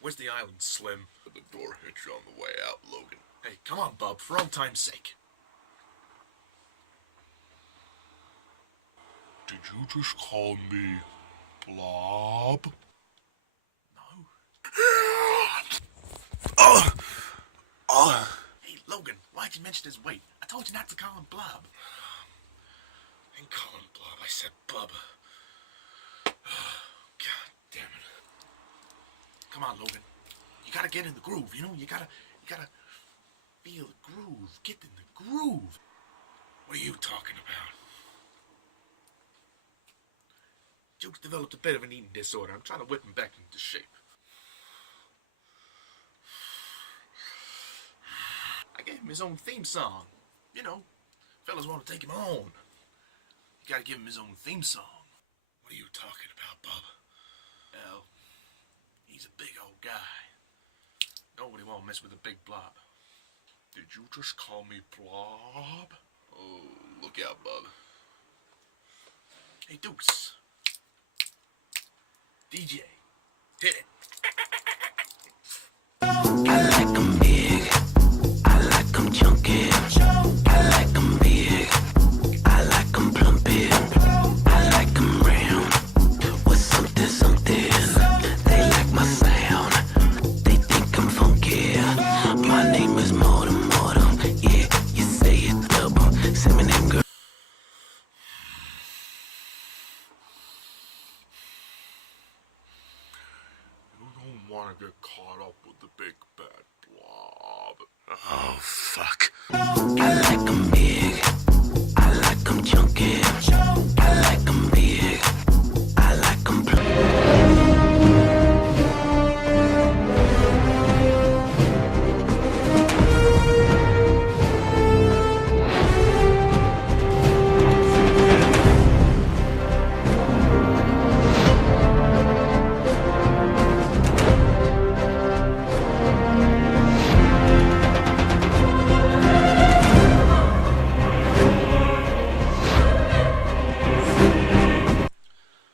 Where's the island, Slim? The door hit you on the way out, Logan. Hey, come on, bub, for old time's sake. Did you just call me Blob? No. Oh. Hey, Logan, why'd you mention his weight? I told you not to call him Blob. I didn't call him Blob, I said Bub. God damn it. Come on, Logan. You gotta get in the groove, you know? You gotta feel the groove. Get in the groove. What are you talking about? Duke's developed a bit of an eating disorder. I'm trying to whip him back into shape. I gave him his own theme song. You know, fellas want to take him on. You gotta give him his own theme song. What are you talking about, Bub? Well, he's a big old guy. Nobody won't mess with a big blob. Did you just call me Blob? Oh, look out, Bub. Hey, Dukes. DJ, hit it. I like 'em big, I like 'em chunky, I like 'em big, I like 'em plumpy, I like 'em round, with something, something, they like my sound, they think I'm funky, my name is Mortem, Mortem, yeah, you say it double, say my name, girl. You don't want to get caught up with the big bad Blob. Oh, fuck. I like 'em big, I like 'em chunky, I like 'em big, I like 'em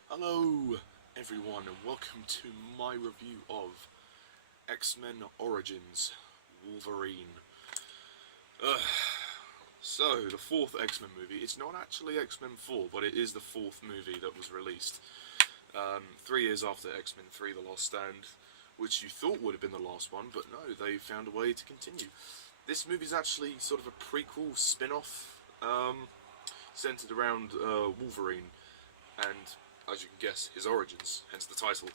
Hello, everyone, and welcome to my review of X-Men Origins Wolverine. So, the fourth X-Men movie. It's not actually X-Men 4, but it is the fourth movie that was released. 3 years after X-Men 3 The Last Stand, which you thought would have been the last one, but no, they found a way to continue. This movie is actually sort of a prequel spin-off, centered around Wolverine, and, as you can guess, his origins, hence the title.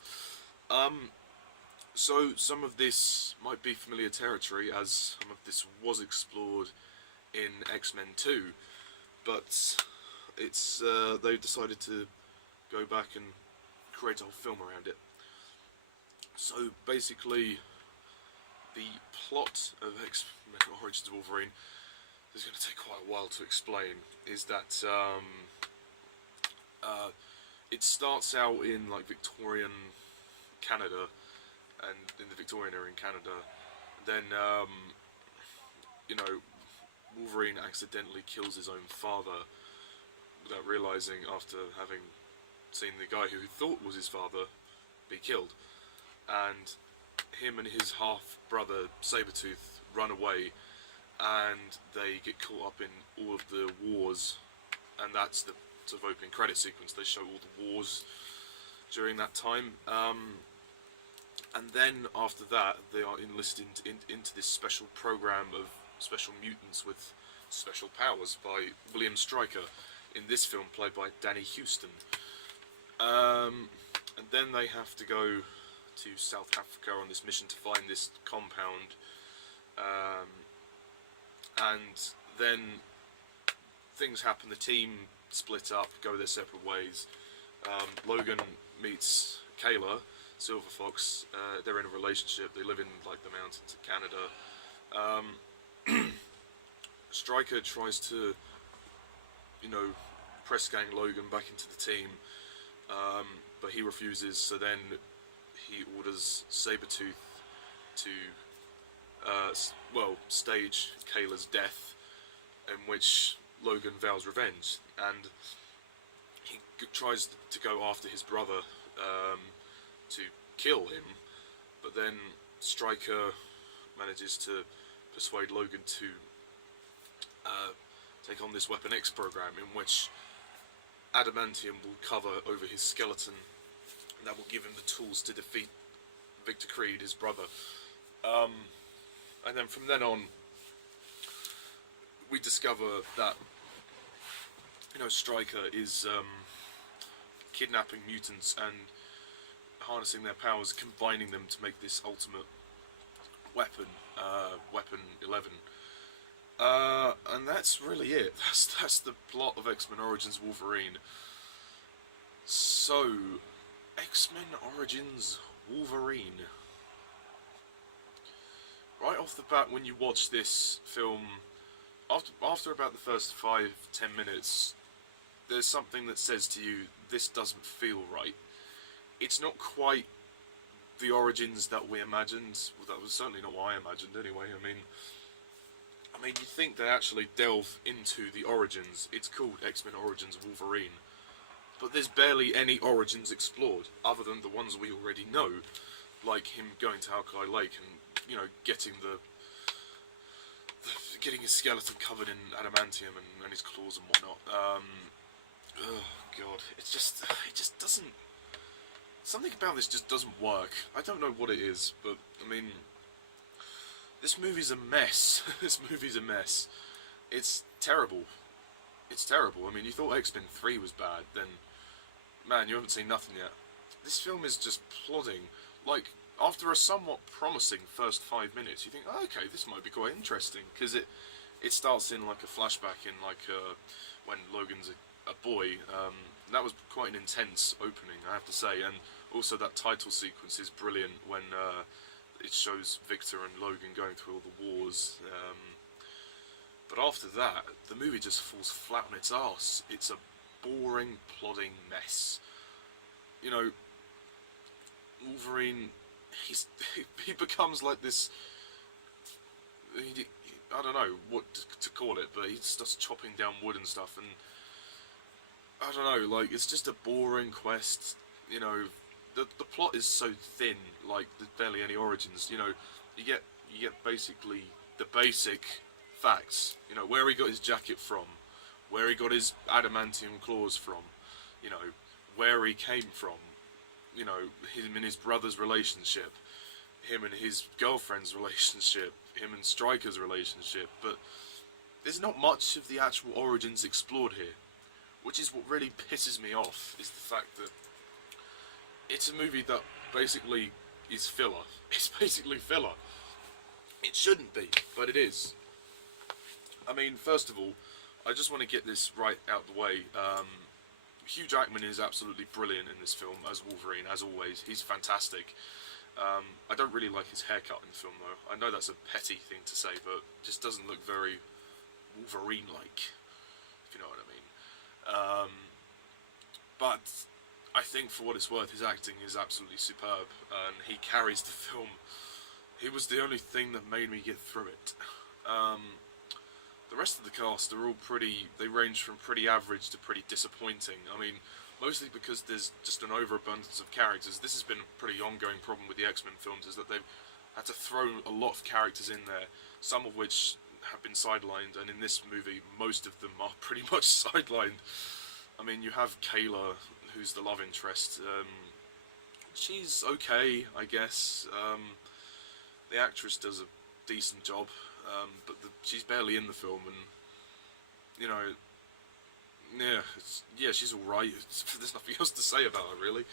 So some of this might be familiar territory, as some of this was explored in X-Men 2, but it's they decided to go back and create a whole film around it. So basically, the plot of X-Men Origins Wolverine is going to take quite a while to explain. Is that it starts out in like Victorian Canada, and in the Victorian era in Canada. Then you know, Wolverine accidentally kills his own father without realizing, after having seen the guy who he thought was his father be killed. And him and his half-brother Sabretooth run away, and they get caught up in all of the wars, and that's the sort of opening credit sequence. They show all the wars during that time, and then after that they are enlisted into this special program of special mutants with special powers by William Stryker, in this film played by Danny Huston. And then they have to go to South Africa on this mission to find this compound, and then things happen. The team split up, go their separate ways. Logan meets Kayla, Silver Fox. They're in a relationship. They live in like the mountains of Canada. Stryker tries to, you know, press gang Logan back into the team, but he refuses. So then he orders Sabretooth to, well, stage Kayla's death, in which Logan vows revenge, and he tries to go after his brother to kill him, but then Stryker manages to persuade Logan to take on this Weapon X program, in which adamantium will cover over his skeleton, and that will give him the tools to defeat Victor Creed, his brother. And then from then on, we discover that, Stryker is kidnapping mutants and harnessing their powers, combining them to make this ultimate weapon, Weapon 11. And that's really it. That's the plot of X-Men Origins Wolverine. So, X-Men Origins Wolverine. Right off the bat, when you watch this film, after about the first 5-10 minutes, there's something that says to you, this doesn't feel right. It's not quite the origins that we imagined. Well, that was certainly not what I imagined anyway. I mean, you think they actually delve into the origins. It's called X-Men Origins Wolverine, but there's barely any origins explored, other than the ones we already know, like him going to Alkali Lake and, getting his skeleton covered in adamantium and his claws and whatnot. Oh god, it just doesn't. Something about this just doesn't work. I don't know what it is, but this movie's a mess. This movie's a mess. It's terrible. It's terrible. You thought X-Men 3 was bad, then, man, you haven't seen nothing yet. This film is just plodding. Like, after a somewhat promising first 5 minutes, you think, oh, okay, this might be quite interesting, because it starts in, like, a flashback in, like, when Logan's a boy. That was quite an intense opening, I have to say, and also that title sequence is brilliant when it shows Victor and Logan going through all the wars. But after that, the movie just falls flat on its arse. It's a boring, plodding mess. Wolverine, he becomes like this. I don't know what to call it, but he starts chopping down wood and stuff, and I don't know, like, it's just a boring quest. The plot is so thin, like, there's barely any origins. You get basically the basic facts. Where he got his jacket from, where he got his adamantium claws from, where he came from, him and his brother's relationship, him and his girlfriend's relationship, him and Stryker's relationship, but there's not much of the actual origins explored here, which is what really pisses me off, is the fact that it's a movie that basically is filler. It's basically filler. It shouldn't be, but it is. First of all, I just want to get this right out the way. Hugh Jackman is absolutely brilliant in this film as Wolverine, as always. He's fantastic. I don't really like his haircut in the film, though. I know that's a petty thing to say, but it just doesn't look very Wolverine-like, if you know what I mean. But I think, for what it's worth, his acting is absolutely superb, and he carries the film. He was the only thing that made me get through it. The rest of the cast are all they range from pretty average to pretty disappointing. Mostly because there's just an overabundance of characters. This has been a pretty ongoing problem with the X-Men films, is that they've had to throw a lot of characters in there, some of which have been sidelined, and in this movie, most of them are pretty much sidelined. You have Kayla, who's the love interest. She's okay, I guess. The actress does a decent job, but she's barely in the film, and, yeah, she's alright. There's nothing else to say about her, really.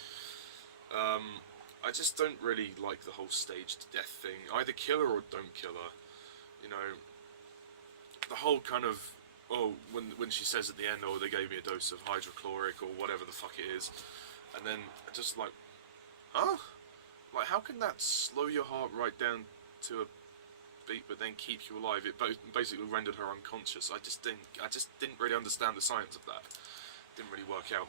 I just don't really like the whole staged death thing. Either kill her or don't kill her. The whole kind of, when she says at the end, they gave me a dose of hydrochloric or whatever the fuck it is, and then just like, huh? Like, how can that slow your heart right down to a beat but then keep you alive? It basically rendered her unconscious. I just didn't really understand the science of that. Didn't really work out.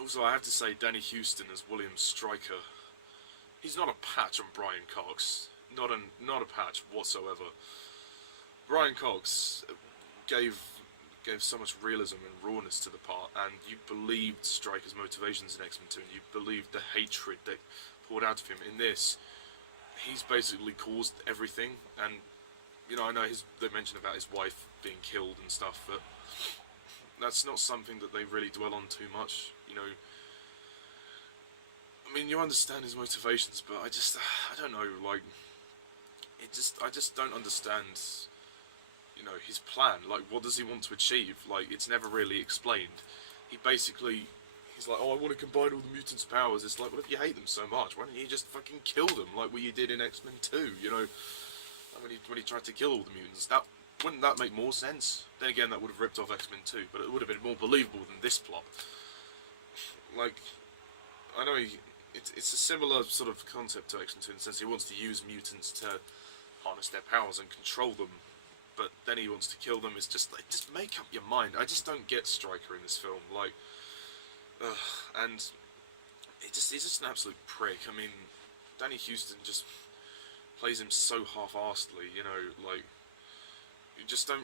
Also, I have to say, Danny Huston as William Stryker, he's not a patch on Brian Cox. Not a patch whatsoever. Brian Cox gave gave so much realism and rawness to the part, and you believed Stryker's motivations in X-Men 2, and you believed the hatred that poured out of him. In this, he's basically caused everything, and you know, I know they mentioned about his wife being killed and stuff, but that's not something that they really dwell on too much. You know, I mean, you understand his motivations, but I don't know, like, I just don't understand, you know, his plan. Like, what does he want to achieve? Like, it's never really explained. He's like, oh, I want to combine all the mutants' powers. It's like, well, if you hate them so much, why don't you just fucking kill them, like what you did in X-Men 2, you know? When he tried to kill all the mutants, wouldn't that make more sense? Then again, that would have ripped off X-Men 2, but it would have been more believable than this plot. Like, I know it's a similar sort of concept to X-Men 2 in the sense he wants to use mutants to harness their powers and control them, but then he wants to kill them. It's just like, just make up your mind. I just don't get Stryker in this film, like, and he's just an absolute prick. I mean, Danny Huston just plays him so half-arsedly, you know, like, you just don't,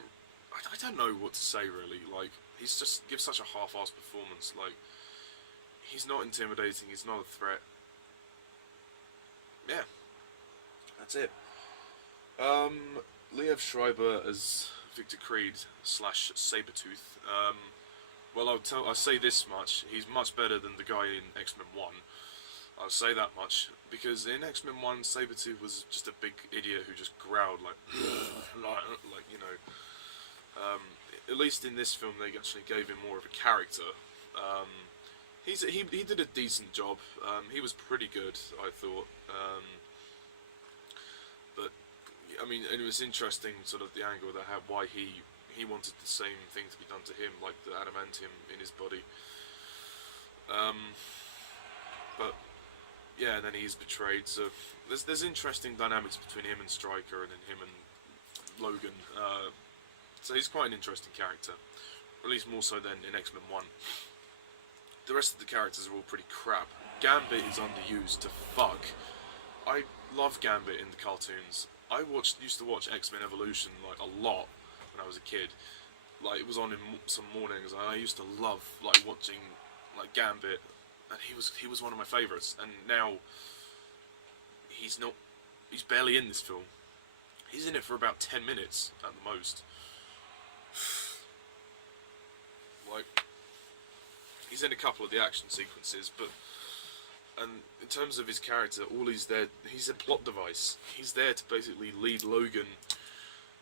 I don't know what to say, really. Like, he's just gives such a half-assed performance. Like, he's not intimidating, he's not a threat. Yeah, that's it. Liev Schrieber as Victor Creed / Sabretooth. Well, I'll say this much: he's much better than the guy in X-Men 1. I'll say that much, because in X-Men 1, Sabretooth was just a big idiot who just growled like, you know. At least in this film, they actually gave him more of a character. He did a decent job. He was pretty good, I thought. But I mean, it was interesting, sort of the angle that had why he wanted the same thing to be done to him, like the adamantium in his body. But yeah, and then he's betrayed. So there's interesting dynamics between him and Stryker, and then him and Logan. So he's quite an interesting character, at least more so than in X-Men 1. The rest of the characters are all pretty crap. Gambit is underused to fuck. I love Gambit in the cartoons. I used to watch X-Men Evolution like a lot when I was a kid. Like, it was on in some mornings, and I used to love like watching like Gambit, and he was one of my favourites. And now he's barely in this film. He's in it for about 10 minutes at the most. Like, he's in a couple of the action sequences, but and in terms of his character, all he's a plot device. He's there to basically lead Logan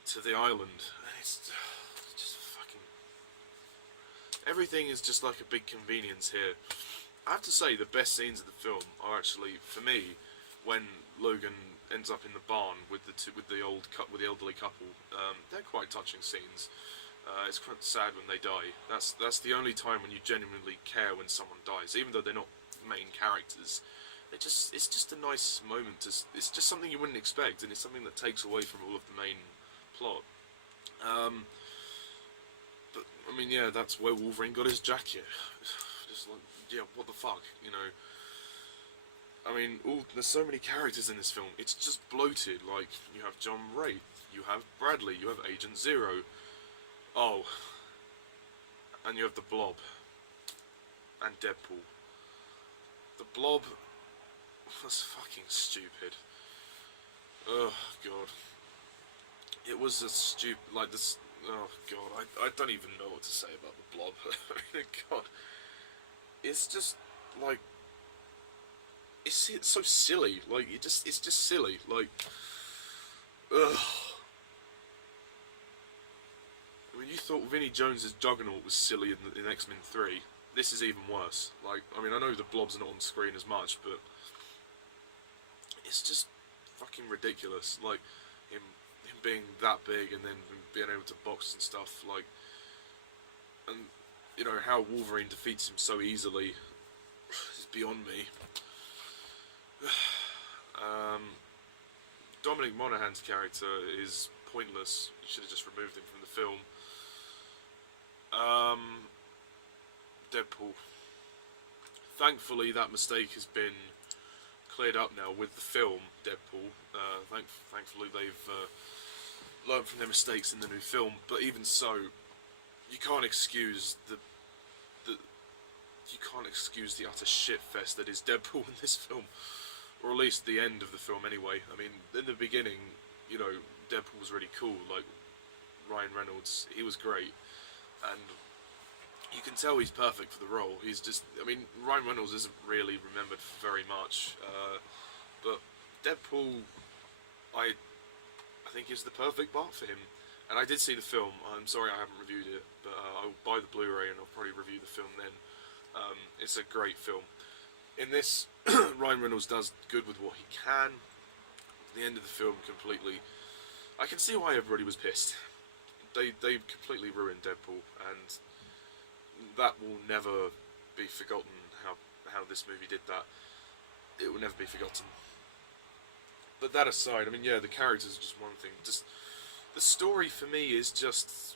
to the island, and it's just fucking, everything is just like a big convenience here. I have to say, the best scenes of the film are actually, for me, when Logan ends up in the barn with the elderly couple. They're quite touching scenes. It's quite sad when they die. That's the only time when you genuinely care when someone dies, even though they're not main characters. It's just a nice moment. It's just something you wouldn't expect, and it's something that takes away from all of the main plot. But I mean, yeah, that's where Wolverine got his jacket. Just like, yeah, what the fuck, you know? I mean, there's so many characters in this film. It's just bloated. Like, you have John Wraith, you have Bradley, you have Agent Zero. Oh, and you have the Blob and Deadpool. The Blob was fucking stupid. Oh god, it was a stupid, like this. Oh god, I don't even know what to say about the Blob. God, it's just like it's so silly. Like it's just silly. Like, ugh. I mean, you thought Vinnie Jones's Juggernaut was silly in X-Men 3. This is even worse. Like, I mean, I know the Blob's not on screen as much, but it's just fucking ridiculous. Like, him being that big and then being able to box and stuff. Like, and you know how Wolverine defeats him so easily is beyond me. Dominic Monaghan's character is pointless. You should have just removed him from the film. Deadpool. Thankfully, that mistake has been cleared up now with the film Deadpool. Thankfully, they've learned from their mistakes in the new film. But even so, you can't excuse the you can't excuse the utter shitfest that is Deadpool in this film, or at least the end of the film anyway. I mean, in the beginning, you know, Deadpool was really cool, like Ryan Reynolds, he was great, and you can tell he's perfect for the role. He's just, I mean, Ryan Reynolds isn't really remembered for very much, but Deadpool, I think is the perfect part for him. And I did see the film. I'm sorry I haven't reviewed it, but I'll buy the Blu-ray and I'll probably review the film then. It's a great film. In this, Ryan Reynolds does good with what he can. The end of the film completely... I can see why everybody was pissed. They completely ruined Deadpool, and that will never be forgotten, how this movie did that. It will never be forgotten. But that aside, I mean, yeah, the characters are just one thing. Just the story for me is just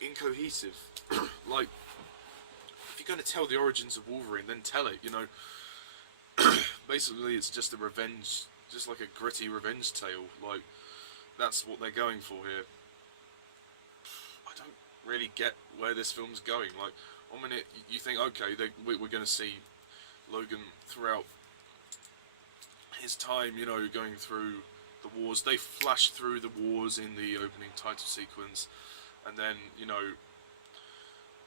incohesive. Like, if you're going to tell the origins of Wolverine, then tell it, you know. Basically, it's just a revenge, just like a gritty revenge tale. Like, that's what they're going for here. I don't really get where this film's going. Like, 1 minute you think, okay, we're going to see Logan throughout his time, you know, going through the wars. They flash through the wars in the opening title sequence, and then, you know,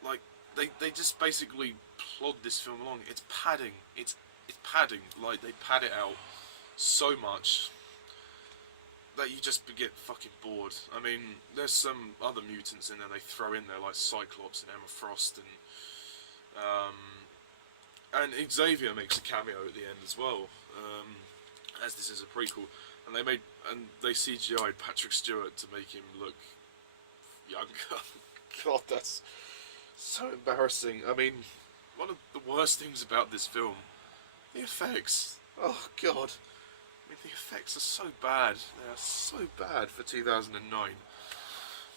like, they just basically plod this film along. It's padding. It's padding. Like, they pad it out so much that you just get fucking bored. I mean, there's some other mutants in there they throw in there, like Cyclops and Emma Frost, and Xavier makes a cameo at the end as well, as this is a prequel, and they CGI'd Patrick Stewart to make him look younger. God, that's so embarrassing. I mean, one of the worst things about this film, the effects. Oh God, I mean, the effects are so bad. They are so bad for 2009.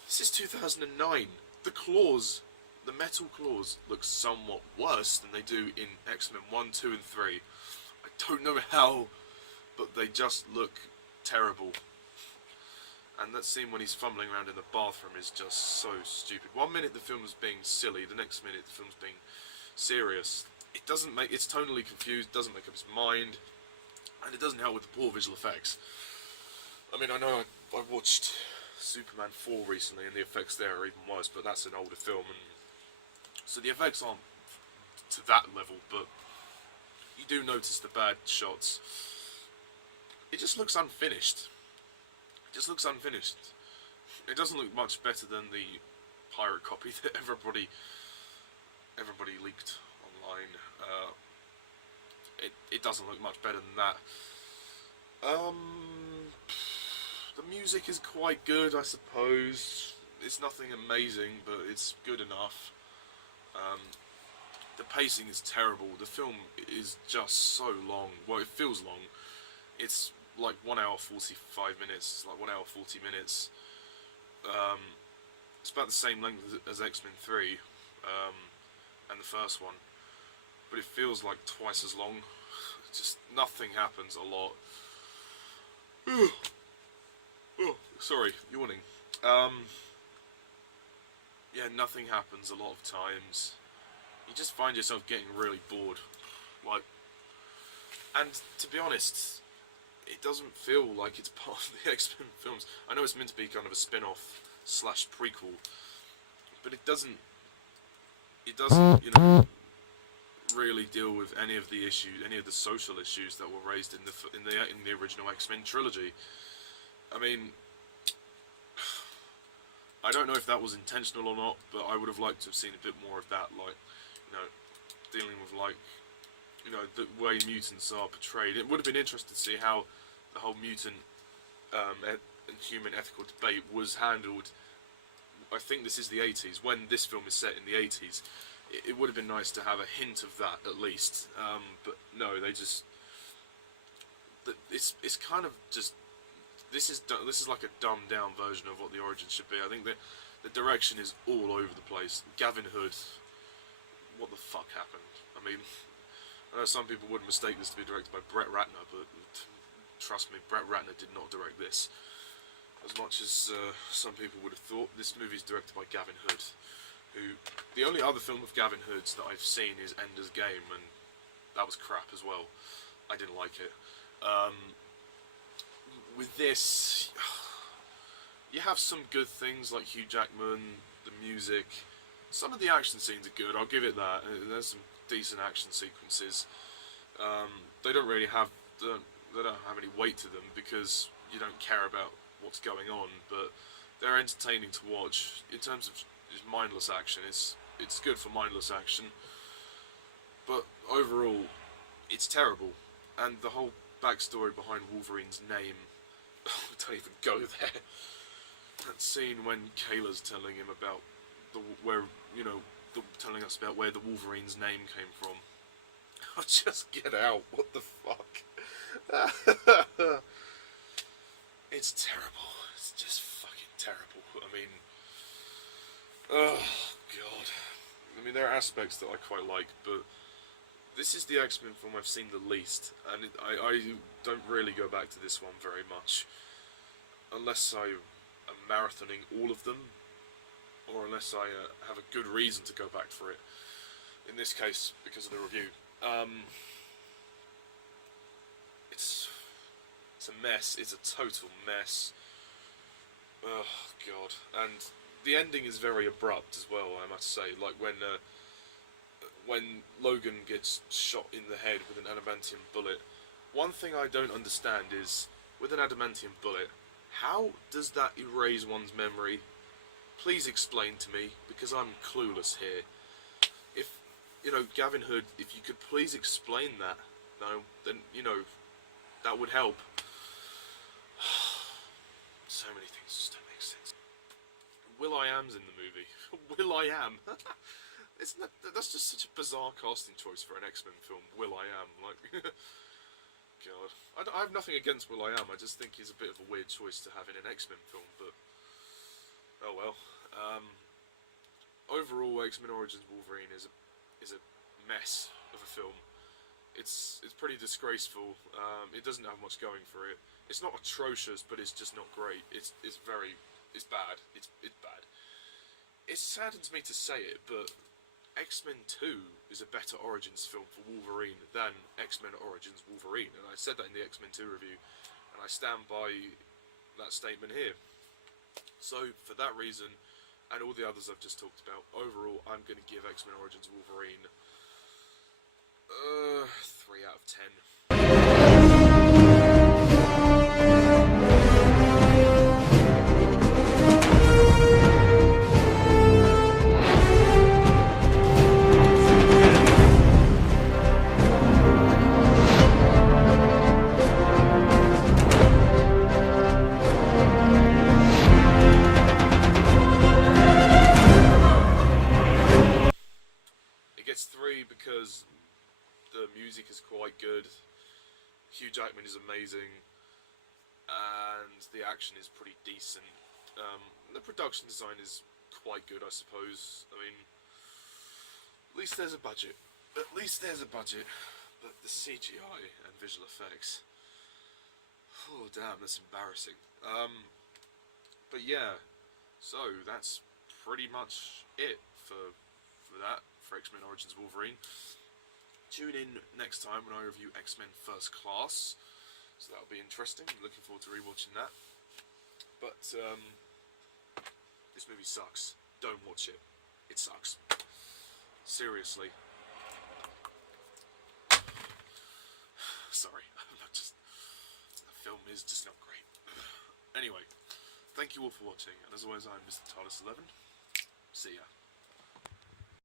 This is 2009. The claws, the metal claws, look somewhat worse than they do in X-Men 1, 2 and 3. I don't know how, but they just look terrible. And that scene when he's fumbling around in the bathroom is just so stupid. 1 minute the film's being silly, the next minute the film's being serious. It doesn't make, it's tonally confused, doesn't make up its mind, and it doesn't help with the poor visual effects. I mean, I know I watched Superman 4 recently, and the effects there are even worse, but that's an older film, and so the effects aren't to that level, but you do notice the bad shots. It just looks unfinished. It just looks unfinished. It doesn't look much better than the pirate copy that everybody leaked online. It doesn't look much better than that. The music is quite good, I suppose. It's nothing amazing, but it's good enough. The pacing is terrible. The film is just so long. Well, it feels long. It's like 1 hour 45 minutes. It's like 1 hour 40 minutes. It's about the same length as X-Men 3 and the first one, but it feels like twice as long. Just nothing happens a lot. Oh, sorry, yawning. Yeah, nothing happens a lot of times. You just find yourself getting really bored. Like, and to be honest, it doesn't feel like it's part of the X-Men films. I know it's meant to be kind of a spin-off / prequel, but it doesn't, you know, really deal with any of the issues, any of the social issues that were raised in the original X-Men trilogy. I mean, I don't know if that was intentional or not, but I would have liked to have seen a bit more of that, like, you know, dealing with, like, you know, the way mutants are portrayed. It would have been interesting to see how the whole mutant and human ethical debate was handled. I think this is the 80s. When this film is set in the 80s, it would have been nice to have a hint of that at least. But no, they just, it's kind of just, this is like a dumbed down version of what the origin should be. I think that the direction is all over the place. Gavin Hood, what the fuck happened? I mean, I know some people would mistake this to be directed by Brett Ratner, but trust me, Brett Ratner did not direct this. As much as some people would have thought, this movie is directed by Gavin Hood. who... The only other film of Gavin Hood's that I've seen is Ender's Game, and that was crap as well. I didn't like it. With this, you have some good things like Hugh Jackman, the music. Some of the action scenes are good, I'll give it that. There's some decent action sequences. They don't really have they don't have any weight to them because you don't care about what's going on, but they're entertaining to watch. In terms of just mindless action, it's good for mindless action, but overall it's terrible. And the whole backstory behind Wolverine's name, don't even go there. That scene when Kayla's telling him about telling us about where the Wolverine's name came from. Oh, just get out! What the fuck? It's terrible. It's just fucking terrible. I mean, oh god. I mean, there are aspects that I quite like, but this is the X-Men film I've seen the least, and I don't really go back to this one very much, unless I am marathoning all of them, or unless I have a good reason to go back for it. In this case, because of the review. It's a mess. It's a total mess. Oh god. And the ending is very abrupt as well, I must say. Like when Logan gets shot in the head with an adamantium bullet. One thing I don't understand is, with an adamantium bullet, how does that erase one's memory? Please explain to me, because I'm clueless here. If, Gavin Hood, if you could please explain that, then, that would help. So many things just don't make sense. Will.I.am's in the movie. Will.I.am. That's just such a bizarre casting choice for an X-Men film. Will.I.am, like, God. I have nothing against Will.I.am. I just think he's a bit of a weird choice to have in an X-Men film. But oh well. Overall, X-Men Origins Wolverine is a mess of a film. It's pretty disgraceful. It doesn't have much going for it. It's not atrocious, but it's just not great. It's bad. It's bad. It saddens me to say it, but X-Men 2 is a better Origins film for Wolverine than X-Men Origins Wolverine, and I said that in the X-Men 2 review, and I stand by that statement here. So, for that reason, and all the others I've just talked about, overall, I'm going to give X-Men Origins Wolverine 3 out of 10. Because the music is quite good, Hugh Jackman is amazing, and the action is pretty decent. The production design is quite good, I suppose. I mean, at least there's a budget. But the CGI and visual effects, oh damn, that's embarrassing. But yeah, so that's pretty much it for that. For X-Men Origins Wolverine. Tune in next time when I review X-Men First Class, so that'll be interesting. I'm looking forward to rewatching that. But this movie sucks. Don't watch it. It sucks. Seriously. Sorry, the film is just not great. Anyway, thank you all for watching, and as always, I'm Mr. TARDIS11. See ya.